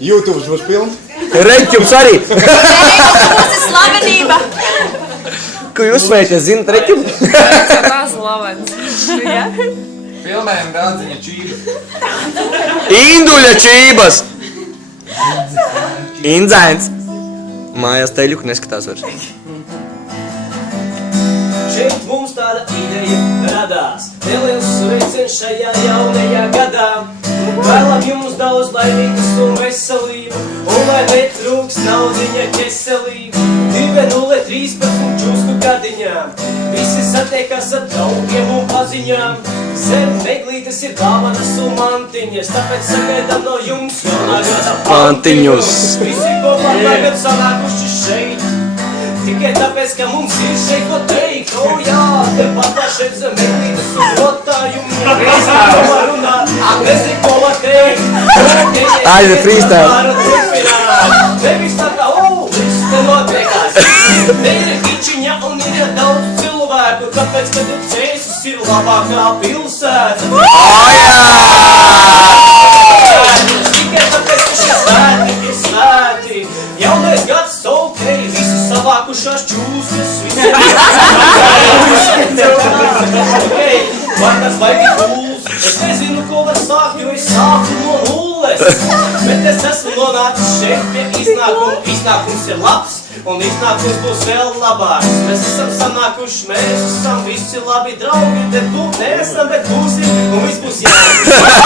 YouTube būs pilns. Reķums arī. Mūsu slavenība. Ko jūs smējaties, zinat reķumu? Tā slavens. Filmējam Rādziņa čības. Induļa čības. Indzēns. Mājās teļuku neskatās vairs. Šeit mums tāda ideja radās, neliels sveiciens šajā jaunajā gadā. Vēlam jums daudz laimīgas un veselību, un lai netrūks naudiņa ķeselību. 2013 čūsku gadiņām, visi satiekas ar draugiem un paziņām. Zem meglītes ir dāvanas un mantiņas, tāpēc sagaidām no jums jaunā gada Pantiņus. Visi kopā tagad sanākuši šeit. Tikai tāpēc, ka mums ir šeit ko teikt, o jā, te patā šeit zem meglītes un rotājumi. Mēs neko runāt, mēs neko teikt. Aiza freestyle. Nevis tā kā, viss te notiekās. Te ir kičiņa un ir daudz cilvēku, tāpēc, ka te Cēsis ir labākā pilsēta. Tikai tāpēc, ka šie svēti ir svēti. Jaunais gads ok, visi savākušās čūskas, visi var tas baigi pūls. Es nezinu, ko var sākt, jo es sāku no nulles. Bet es esmu nonācis šeit pie iznākuma. Iznākums ir labs, un iznākums būs vēl labāks. Mēs esam sanākuši, mēs esam visi labi draugi. Te būt neesam, bet būsim, un viss būs jādara.